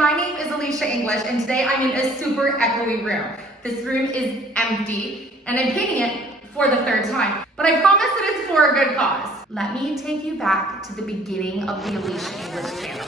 my name is Elysia English, and today I'm in a super echoey room. This room is empty, and I'm painting it for the third time, but I promise that it's for a good cause. Let me take you back to the beginning of the Elysia English channel.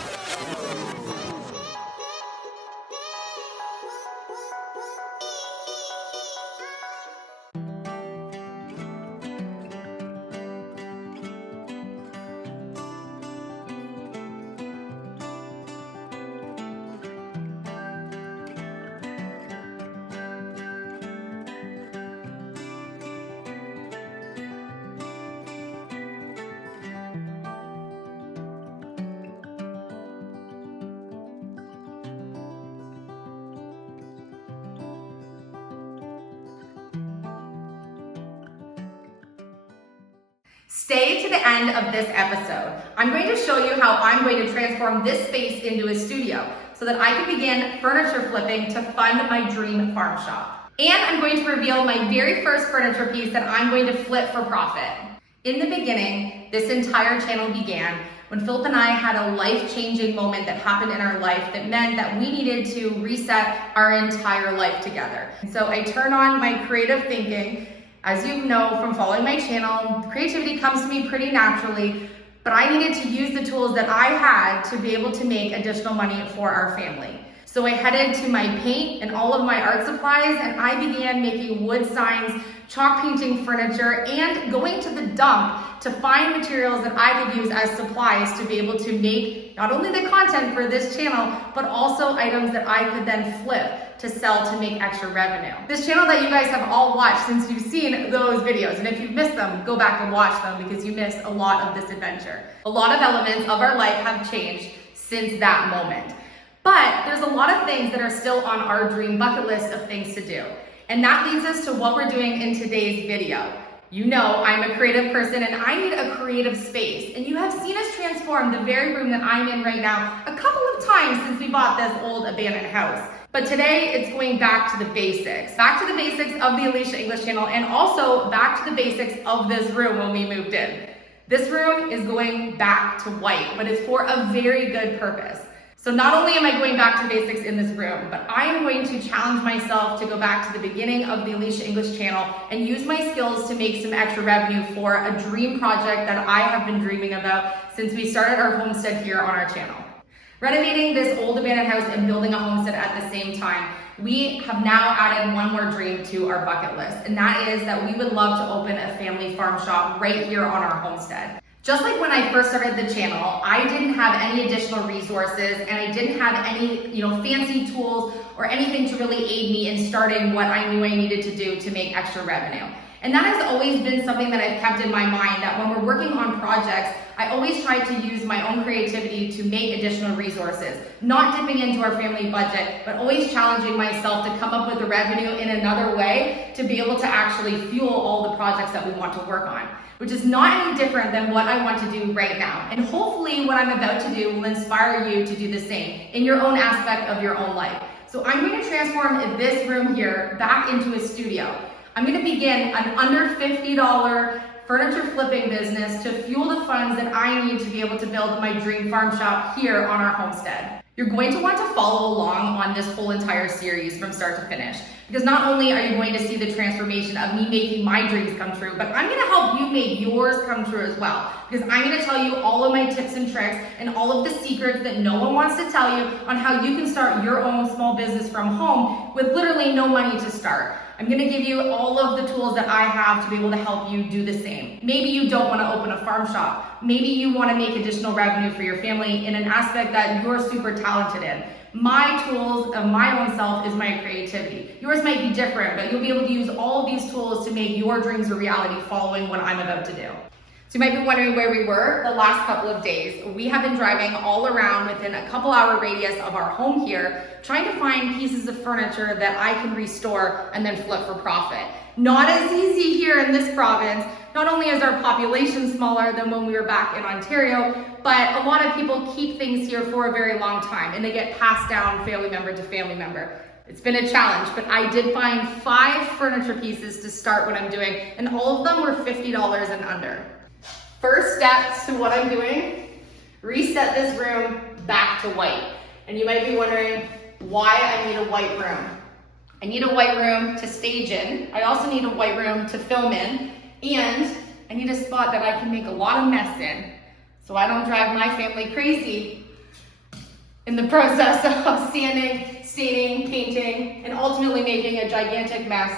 Stay to the end of this episode. I'm going to show you how I'm going to transform this space into a studio so that I can begin furniture flipping to fund my dream farm shop. And I'm going to reveal my very first furniture piece that I'm going to flip for profit. In the beginning, this entire channel began when Philip and I had a life-changing moment that happened in our life that meant that we needed to reset our entire life together. So I turned on my creative thinking. As you know from following my channel, creativity comes to me pretty naturally, but I needed to use the tools that I had to be able to make additional money for our family. So I headed to my paint and all of my art supplies, and I began making wood signs, chalk painting furniture, and going to the dump to find materials that I could use as supplies to be able to make not only the content for this channel, but also items that I could then flip to sell to make extra revenue. This channel that you guys have all watched since you've seen those videos, and if you've missed them, go back and watch them because you missed a lot of this adventure. A lot of elements of our life have changed since that moment. But there's a lot of things that are still on our dream bucket list of things to do. And that leads us to what we're doing in today's video. You know I'm a creative person and I need a creative space. And you have seen us transform the very room that I'm in right now a couple of times since we bought this old abandoned house. But today it's going back to the basics. Back to the basics of the Elysia English channel, and also back to the basics of this room when we moved in. This room is going back to white, but it's for a very good purpose. So not only am I going back to basics in this room, but I am going to challenge myself to go back to the beginning of the Elysia English channel and use my skills to make some extra revenue for a dream project that I have been dreaming about since we started our homestead here on our channel. Renovating this old abandoned house and building a homestead at the same time, we have now added one more dream to our bucket list, and that is that we would love to open a family farm shop right here on our homestead. Just like when I first started the channel, I didn't have any additional resources and I didn't have any, fancy tools or anything to really aid me in starting what I knew I needed to do to make extra revenue. And that has always been something that I've kept in my mind, that when we're working on projects, I always try to use my own creativity to make additional resources, not dipping into our family budget, but always challenging myself to come up with the revenue in another way to be able to actually fuel all the projects that we want to work on, which is not any different than what I want to do right now. And hopefully what I'm about to do will inspire you to do the same in your own aspect of your own life. So I'm going to transform this room here back into a studio. I'm going to begin an under $50 furniture flipping business to fuel the funds that I need to be able to build my dream farm shop here on our homestead. You're going to want to follow along on this whole entire series from start to finish, because not only are you going to see the transformation of me making my dreams come true, but I'm going to help you make yours come true as well, because I'm going to tell you all of my tips and tricks and all of the secrets that no one wants to tell you on how you can start your own small business from home with literally no money to start. I'm going to give you all of the tools that I have to be able to help you do the same. Maybe you don't want to open a farm shop. Maybe you want to make additional revenue for your family in an aspect that you're super talented in. My tools of my own self is my creativity. Yours might be different, but you'll be able to use all of these tools to make your dreams a reality following what I'm about to do. So you might be wondering where we were the last couple of days. We have been driving all around within a couple hour radius of our home here, trying to find pieces of furniture that I can restore and then flip for profit. Not as easy here in this province. Not only is our population smaller than when we were back in Ontario, but a lot of people keep things here for a very long time and they get passed down family member to family member. It's been a challenge, but I did find 5 furniture pieces to start what I'm doing, and all of them were $50 and under. First steps to what I'm doing, reset this room back to white. And you might be wondering why I need a white room. I need a white room to stage in. I also need a white room to film in. And I need a spot that I can make a lot of mess in, so I don't drive my family crazy in the process of sanding, staining, painting, and ultimately making a gigantic mess,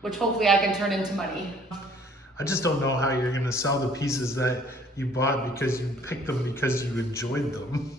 which hopefully I can turn into money. I just don't know how you're gonna sell the pieces that you bought because you picked them because you enjoyed them.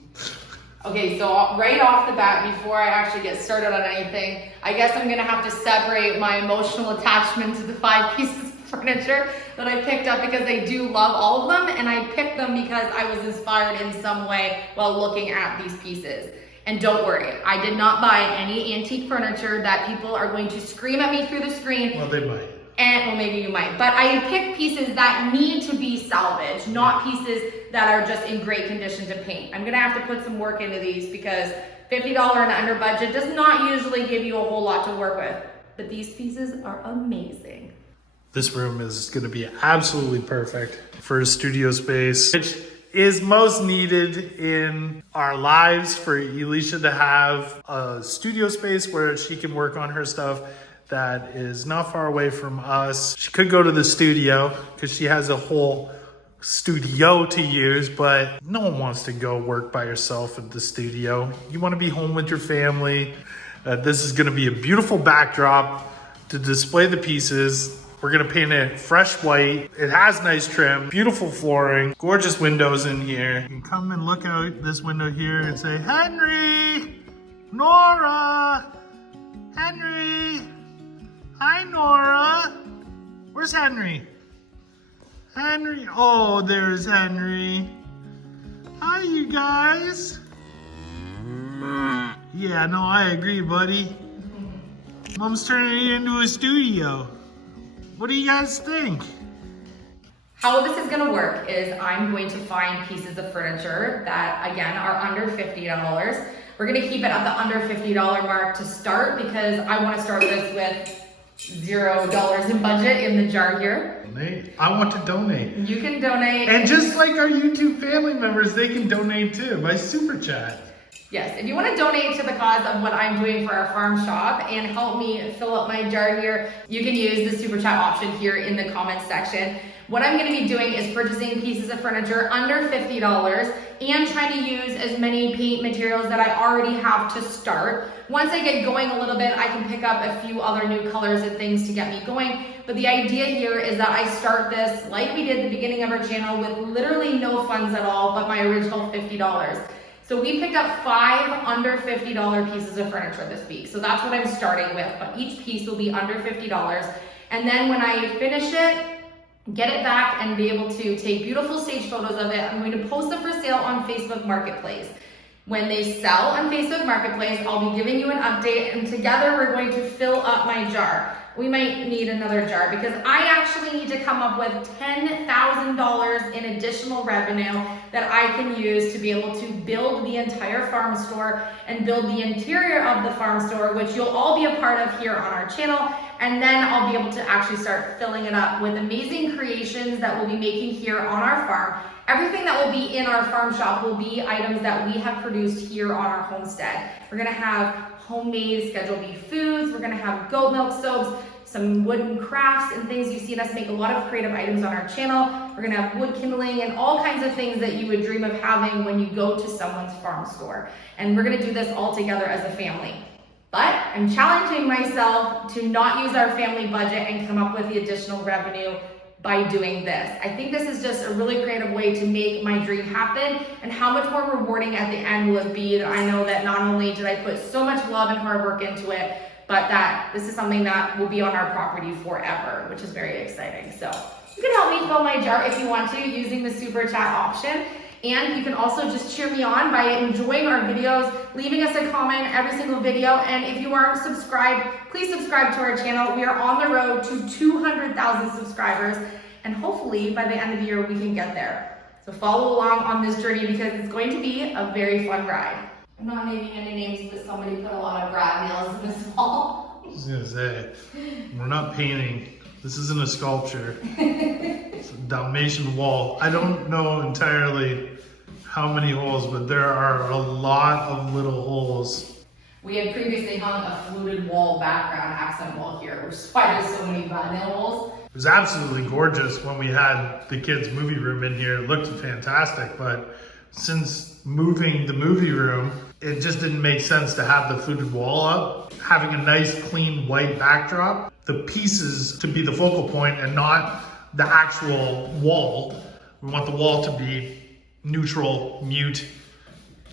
Okay, so right off the bat, before I actually get started on anything, I guess I'm gonna have to separate my emotional attachment to the 5 pieces of furniture that I picked up, because I do love all of them, and I picked them because I was inspired in some way while looking at these pieces. And don't worry, I did not buy any antique furniture that people are going to scream at me through the screen. Well, they might. And, well, maybe you might, but I picked pieces that need to be salvaged, not pieces that are just in great condition to paint. I'm gonna have to put some work into these because $50 and under budget does not usually give you a whole lot to work with, but these pieces are amazing. This room is gonna be absolutely perfect for a studio space, which is most needed in our lives, for Elysia to have a studio space where she can work on her stuff that is not far away from us. She could go to the studio because she has a whole studio to use, but no one wants to go work by yourself at the studio. You want to be home with your family. This is going to be a beautiful backdrop to display the pieces. We're going to paint it fresh white. It has nice trim, beautiful flooring, gorgeous windows in here. You can come and look out this window here and say, Henry, Nora, Henry. Hi, Nora. Where's Henry? Henry. Oh, there's Henry. Hi, you guys. Yeah, no, I agree, buddy. Mom's turning it into a studio. What do you guys think? How this is gonna work is I'm going to find pieces of furniture that, again, are under $50. We're gonna keep it at the under $50 mark to start, because I wanna start this with $0 in budget in the jar here. Donate. I want to donate. You can donate. And just like our YouTube family members, they can donate too by Super Chat. Yes, if you want to donate to the cause of what I'm doing for our farm shop and help me fill up my jar here, you can use the Super Chat option here in the comments section. What I'm going to be doing is purchasing pieces of furniture under $50 and trying to use as many paint materials that I already have to start. Once I get going a little bit, I can pick up a few other new colors and things to get me going. But the idea here is that I start this like we did at the beginning of our channel with literally no funds at all but my original $50. So we picked up 5 under $50 pieces of furniture this week. So that's what I'm starting with, but each piece will be under $50. And then when I finish it, get it back and be able to take beautiful stage photos of it, I'm going to post them for sale on Facebook Marketplace. When they sell on Facebook Marketplace, I'll be giving you an update, and together we're going to fill up my jar. We might need another jar because I actually need to come up with $10,000 in additional revenue that I can use to be able to build the entire farm store and build the interior of the farm store, which you'll all be a part of here on our channel. And then I'll be able to actually start filling it up with amazing creations that we'll be making here on our farm. Everything that will be in our farm shop will be items that we have produced here on our homestead. We're gonna have homemade Schedule B foods, we're gonna have goat milk soaps, some wooden crafts and things. You've seen us make a lot of creative items on our channel. We're gonna have wood kindling and all kinds of things that you would dream of having when you go to someone's farm store. And we're gonna do this all together as a family. But I'm challenging myself to not use our family budget and come up with the additional revenue by doing this. I think this is just a really creative way to make my dream happen, and how much more rewarding at the end will it be that I know that not only did I put so much love and hard work into it, but that this is something that will be on our property forever, which is very exciting. So you can help me fill my jar if you want to using the Super Chat option. And you can also just cheer me on by enjoying our videos, leaving us a comment every single video. And if you aren't subscribed, please subscribe to our channel. We are on the road to 200,000 subscribers. And hopefully by the end of the year, we can get there. So follow along on this journey because it's going to be a very fun ride. I'm not naming any names, but somebody put a lot of brad nails in this wall. I was gonna say, we're not painting. This isn't a sculpture. It's a Dalmatian wall. I don't know entirely how many holes, but there are a lot of little holes. We had previously hung a fluted wall background accent wall here, which is why there's so many nail holes. It was absolutely gorgeous when we had the kids' movie room in here. It looked fantastic, but since moving the movie room, it just didn't make sense to have the fluted wall up. Having a nice, clean, white backdrop, the pieces to be the focal point and not the actual wall. We want the wall to be neutral, mute,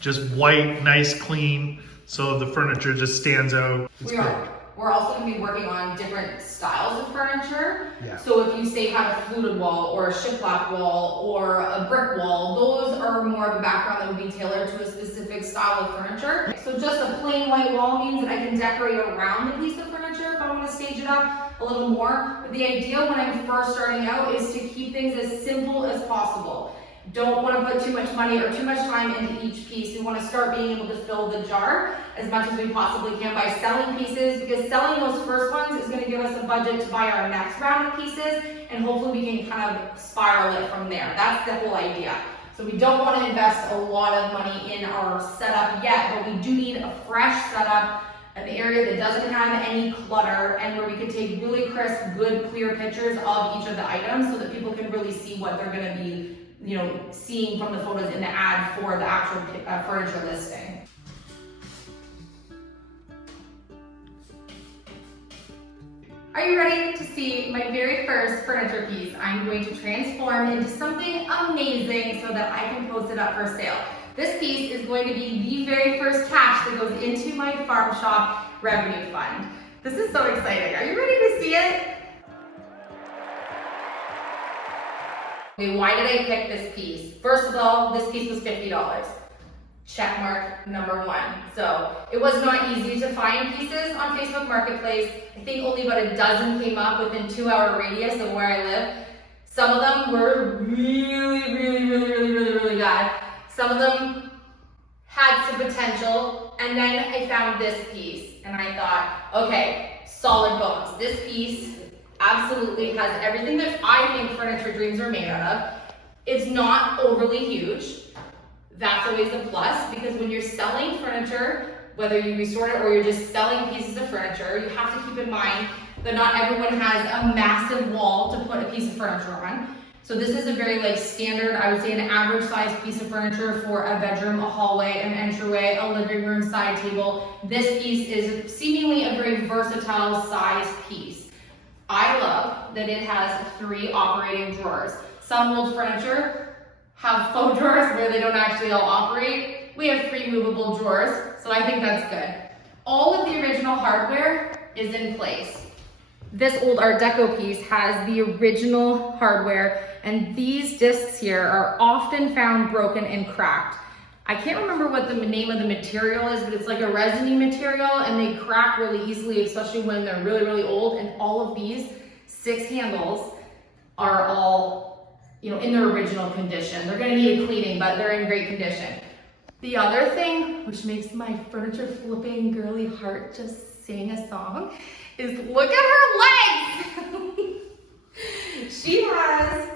just white, nice, clean, so the furniture just stands out. It's great. We're also going to be working on different styles of furniture. Yeah. So if you say have a fluted wall or a shiplap wall or a brick wall, those are more of a background that would be tailored to a specific style of furniture. So just a plain white wall means that I can decorate around the piece of furniture if I want to stage it up a little more. But the idea when I'm first starting out is to keep things as simple as possible. Don't want to put too much money or too much time into each piece. We want to start being able to fill the jar as much as we possibly can by selling pieces, because selling those first ones is going to give us a budget to buy our next round of pieces, and hopefully we can kind of spiral it from there. That's the whole idea. So we don't want to invest a lot of money in our setup yet, but we do need a fresh setup, an area that doesn't have any clutter, and where we can take really crisp, good, clear pictures of each of the items so that people can really see what they're going to be seeing from the photos in the ad for the actual furniture listing. Are you ready to see my very first furniture piece I'm going to transform into something amazing so that I can post it up for sale? This piece is going to be the very first cash that goes into my farm shop revenue fund. This is so exciting. Are you ready to see it? Okay, why did I pick this piece? First of all, this piece was $50. Check mark number one. So it was not easy to find pieces on Facebook Marketplace. I think only about a dozen came up within 2-hour radius of where I live. Some of them were really bad. Some of them had some potential. And then I found this piece and I thought, okay, solid bones. This piece absolutely has everything that I think furniture dreams are made out of. It's not overly huge. That's always a plus, because when you're selling furniture, whether you resort it or you're just selling pieces of furniture, you have to keep in mind that not everyone has a massive wall to put a piece of furniture on. So this is a very standard, I would say an average size piece of furniture for a bedroom, a hallway, an entryway, a living room, side table. This piece is seemingly a very versatile size piece. I love that it has 3 operating drawers. Some old furniture have faux drawers where they don't actually all operate. We have 3 movable drawers, so I think that's good. All of the original hardware is in place. This old Art Deco piece has the original hardware, and these discs here are often found broken and cracked. I can't remember what the name of the material is, but it's like a resiny material, and they crack really easily, especially when they're really old. And all of these 6 handles are all, in their original condition. They're gonna need a cleaning, but they're in great condition. The other thing, which makes my furniture flipping girly heart just sing a song, is look at her legs. She has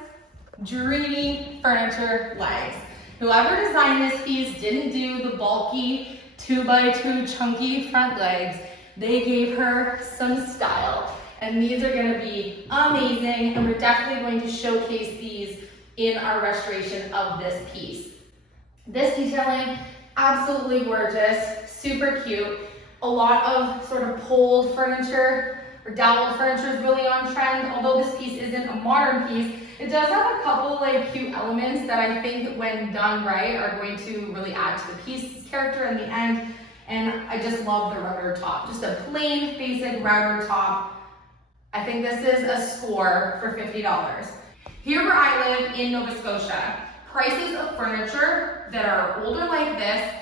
dreamy furniture legs. Whoever designed this piece didn't do the bulky 2x2 chunky front legs. They gave her some style. And these are gonna be amazing, and we're definitely going to showcase these in our restoration of this piece. This detailing, absolutely gorgeous, super cute. A lot of sort of pulled furniture or dowel furniture is really on trend. Although this piece isn't a modern piece, it does have a couple cute elements that I think when done right are going to really add to the piece's character in the end. And I just love the router top, just a plain basic router top. I think this is a score for $50. Here where I live in Nova Scotia, prices of furniture that are older like this,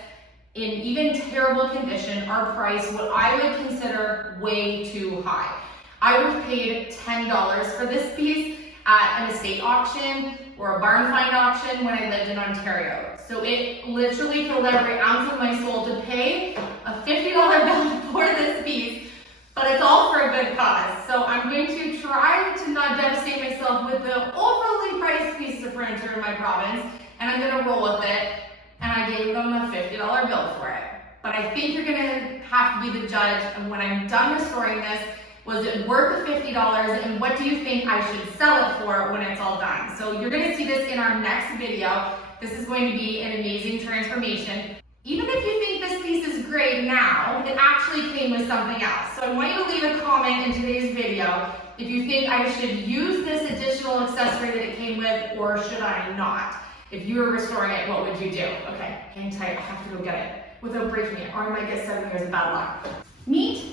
in even terrible condition, are priced what I would consider way too high. I would have paid $10 for this piece at an estate auction or a barn find auction when I lived in Ontario. So it literally killed every ounce of my soul to pay a $50 bill for this piece, but it's all for a good cause. So I'm going to try to not devastate myself with the overly priced piece of furniture in my province, and I'm gonna roll with it. I gave them a $50 bill for it. But I think you're gonna have to be the judge of when I'm done restoring this, was it worth the $50, and what do you think I should sell it for when it's all done? So you're gonna see this in our next video. This is going to be an amazing transformation. Even if you think this piece is great now, it actually came with something else. So I want you to leave a comment in today's video if you think I should use this additional accessory that it came with, or should I not? If you were restoring it, what would you do? Okay, hang tight, I have to go get it without breaking it, or I might get 7 years of bad luck. Meet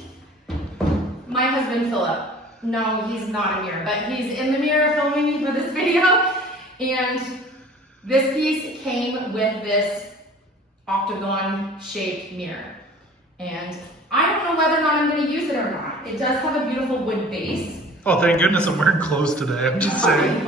my husband, Philip. No, he's not a mirror, but he's in the mirror filming me for this video. And this piece came with this octagon shaped mirror. And I don't know whether or not I'm gonna use it or not. It does have a beautiful wood base. Oh, thank goodness I'm wearing clothes today. I'm just saying.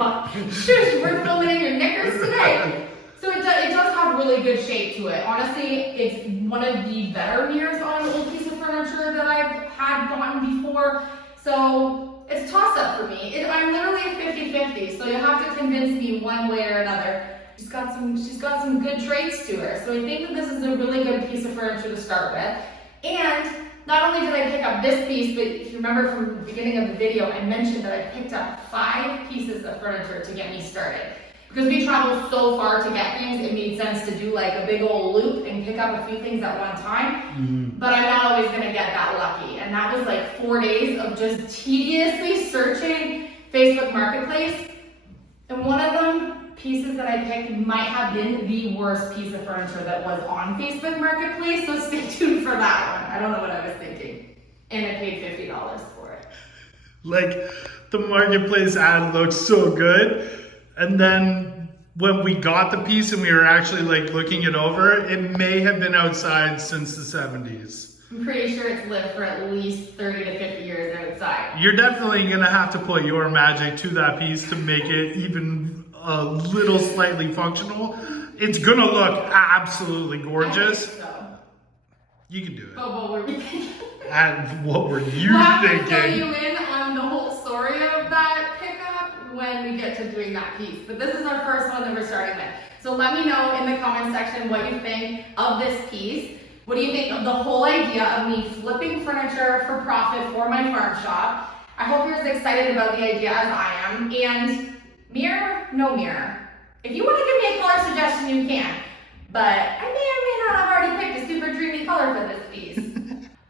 Shush, we're filming in your knickers today. So it does have really good shape to it. Honestly, it's one of the better mirrors on an old piece of furniture that I've had gotten before. So it's a toss-up for me. I'm literally a 50-50, so you'll have to convince me one way or another. She's got some good traits to her. So I think that this is a really good piece of furniture to start with. And not only did I pick up this piece, but if you remember from the beginning of the video, I mentioned that I picked up 5 pieces of furniture to get me started. Because we travel so far to get things, it made sense to do like a big old loop and pick up a few things at one time. But I'm not always gonna get that lucky. And that was like 4 days of just tediously searching Facebook Marketplace. And one of them, pieces that I picked, might have been the worst piece of furniture that was on Facebook Marketplace. So stay tuned for that one. I don't know what I was thinking. And I paid $50 for it. Like, the Marketplace ad looked so good. And then when we got the piece and we were actually like looking it over, it may have been outside since the 70s. I'm pretty sure it's lived for at least 30 to 50 years outside. You're definitely gonna have to put your magic to that piece to make it even a little slightly functional. It's gonna look absolutely gorgeous. I think so. You can do it. But what were we thinking? And what were you We'll have to thinking? fill you in on the whole story of that pickup when we get to doing that piece. But this is our first one that we're starting with. So let me know in the comment section what you think of this piece. What do you think of the whole idea of me flipping furniture for profit for my farm shop? I hope you're as excited about the idea as I am. And mirror, no mirror. If you want to give me a color suggestion, you can. But I may or may not have already picked a super dreamy color for this piece.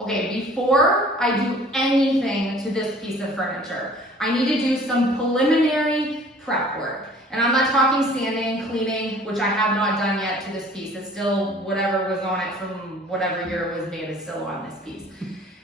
Okay, before I do anything to this piece of furniture, I need to do some preliminary prep work. And I'm not talking sanding, cleaning, which I have not done yet to this piece. It's still whatever was on it from whatever year it was made is still on this piece.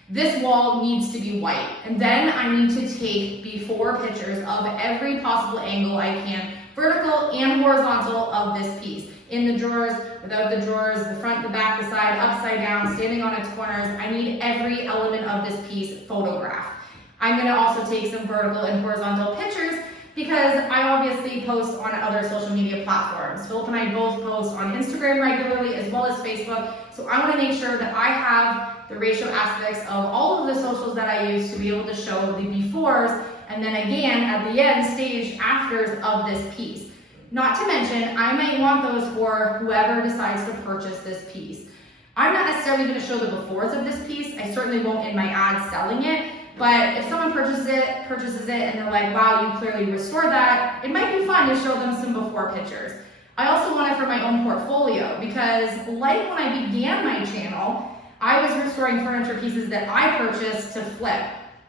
This wall needs to be white. And then I need to take before pictures of every possible angle I can, vertical and horizontal, of this piece. In the drawers, without the drawers, the front, the back, the side, upside down, standing on its corners. I need every element of this piece photographed. I'm gonna also take some vertical and horizontal pictures because I obviously post on other social media platforms. Philip and I both post on Instagram regularly as well as Facebook. So I wanna make sure that I have the ratio aspects of all of the socials that I use to be able to show the befores and then again at the end stage afters of this piece. Not to mention, I might want those for whoever decides to purchase this piece. I'm not necessarily gonna show the befores of this piece. I certainly won't in my ad selling it. But if someone purchases it and they're like, wow, you clearly restored that, it might be fun to show them some before pictures. I also want it for my own portfolio because like when I began my channel, I was restoring furniture pieces that I purchased to flip,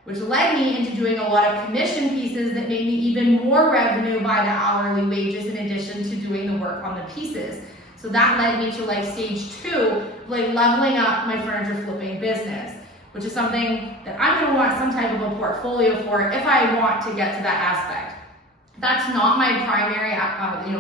which led me into doing a lot of commission pieces that made me even more revenue by the hourly wages in addition to doing the work on the pieces. So that led me to like stage 2, like leveling up my furniture flipping business, which is something that I'm gonna want some type of a portfolio for if I want to get to that aspect. That's not my primary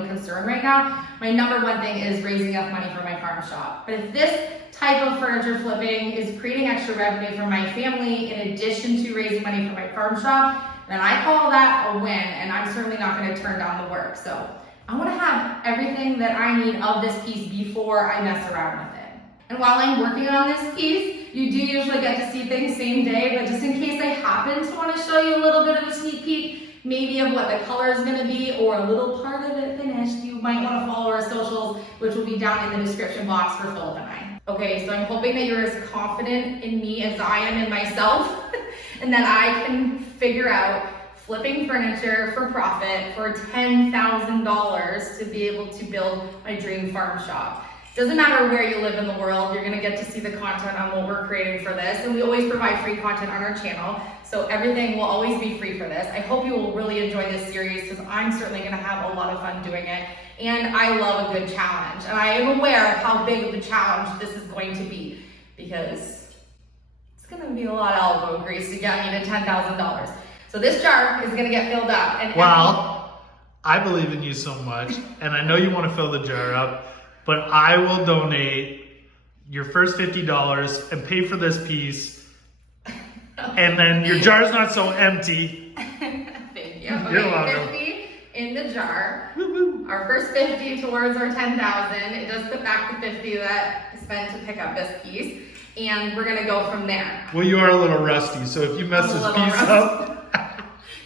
concern right now. My number one thing is raising enough money for my farm shop. But if this type of furniture flipping is creating extra revenue for my family in addition to raising money for my farm shop, then I call that a win, and I'm certainly not gonna turn down the work. So I wanna have everything that I need of this piece before I mess around with it. And while I'm working on this piece, you do usually get to see things same day, but just in case I happen to want to show you a little bit of a sneak peek, maybe of what the color is gonna be or a little part of it finished, you might wanna follow our socials, which will be down in the description box for Philip and I. Okay, so I'm hoping that you're as confident in me as I am in myself and that I can figure out flipping furniture for profit for $10,000 to be able to build my dream farm shop. Doesn't matter where you live in the world, you're gonna get to see the content on what we're creating for this, and we always provide free content on our channel, so everything will always be free for this. I hope you will really enjoy this series because I'm certainly gonna have a lot of fun doing it, and I love a good challenge, and I am aware of how big of a challenge this is going to be because it's gonna be a lot of elbow grease to get me to $10,000. So this jar is gonna get filled up. And well, I believe in you so much, and I know you wanna fill the jar up, but I will donate your first $50 and pay for this piece, and then your jar's not so empty. Thank you. You're welcome. 50 in the jar. Our first 50 towards our 10,000. It does put back the 50 that I spent to pick up this piece, and we're gonna go from there. Well, you are a little rusty, so if you mess this piece up.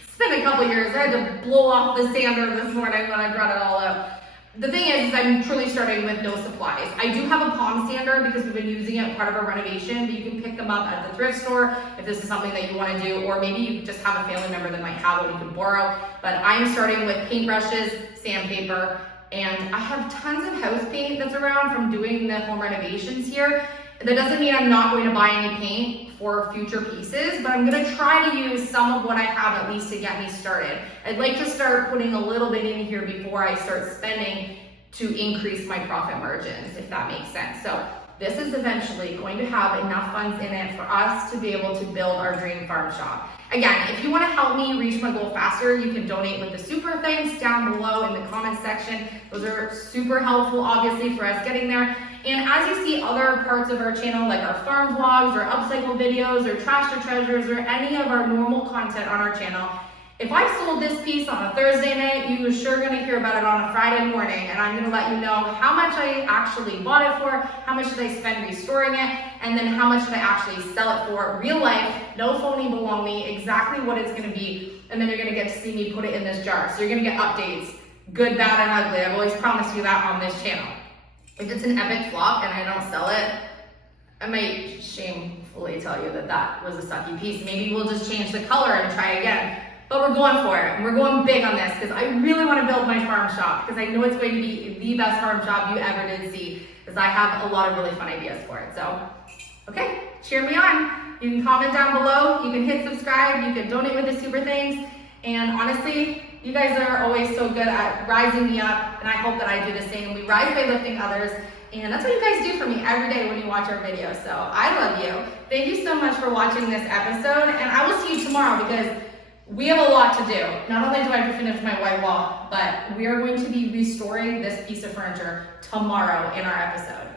It's been a couple years. I had to blow off the sander this morning when I brought it all up. The thing is I'm truly starting with no supplies. I do have a palm sander because we've been using it part of our renovation, but you can pick them up at the thrift store if this is something that you want to do, or maybe you just have a family member that might have one you can borrow. But I'm starting with paintbrushes, sandpaper, and I have tons of house paint that's around from doing the home renovations here. That doesn't mean I'm not going to buy any paint for future pieces, but I'm gonna try to use some of what I have at least to get me started. I'd like to start putting a little bit in here before I start spending to increase my profit margins, if that makes sense. So this is eventually going to have enough funds in it for us to be able to build our dream farm shop. Again, if you want to help me reach my goal faster, you can donate with the super thanks down below in the comment section. Those are super helpful, obviously, for us getting there. And as you see other parts of our channel, like our farm vlogs or upcycle videos or trash to treasures or any of our normal content on our channel, if I sold this piece on a Thursday night, you're sure gonna hear about it on a Friday morning, and I'm gonna let you know how much I actually bought it for, how much did I spend restoring it, and then how much did I actually sell it for, real life, no phony baloney, exactly what it's gonna be, and then you're gonna get to see me put it in this jar. So you're gonna get updates, good, bad, and ugly. I've always promised you that on this channel. If it's an epic flop and I don't sell it, I might shamefully tell you that that was a sucky piece. Maybe we'll just change the color and try again. But we're going for it, and we're going big on this because I really want to build my farm shop because I know it's going to be the best farm shop you ever did see because I have a lot of really fun ideas for it. So, okay, cheer me on. You can comment down below, you can hit subscribe, you can donate with the super thanks, and honestly, you guys are always so good at rising me up, and I hope that I do the same. We rise by lifting others, and that's what you guys do for me every day when you watch our videos. So I love you. Thank you so much for watching this episode, and I will see you tomorrow because we have a lot to do. Not only do I have to finish my white wall, but we are going to be restoring this piece of furniture tomorrow in our episode.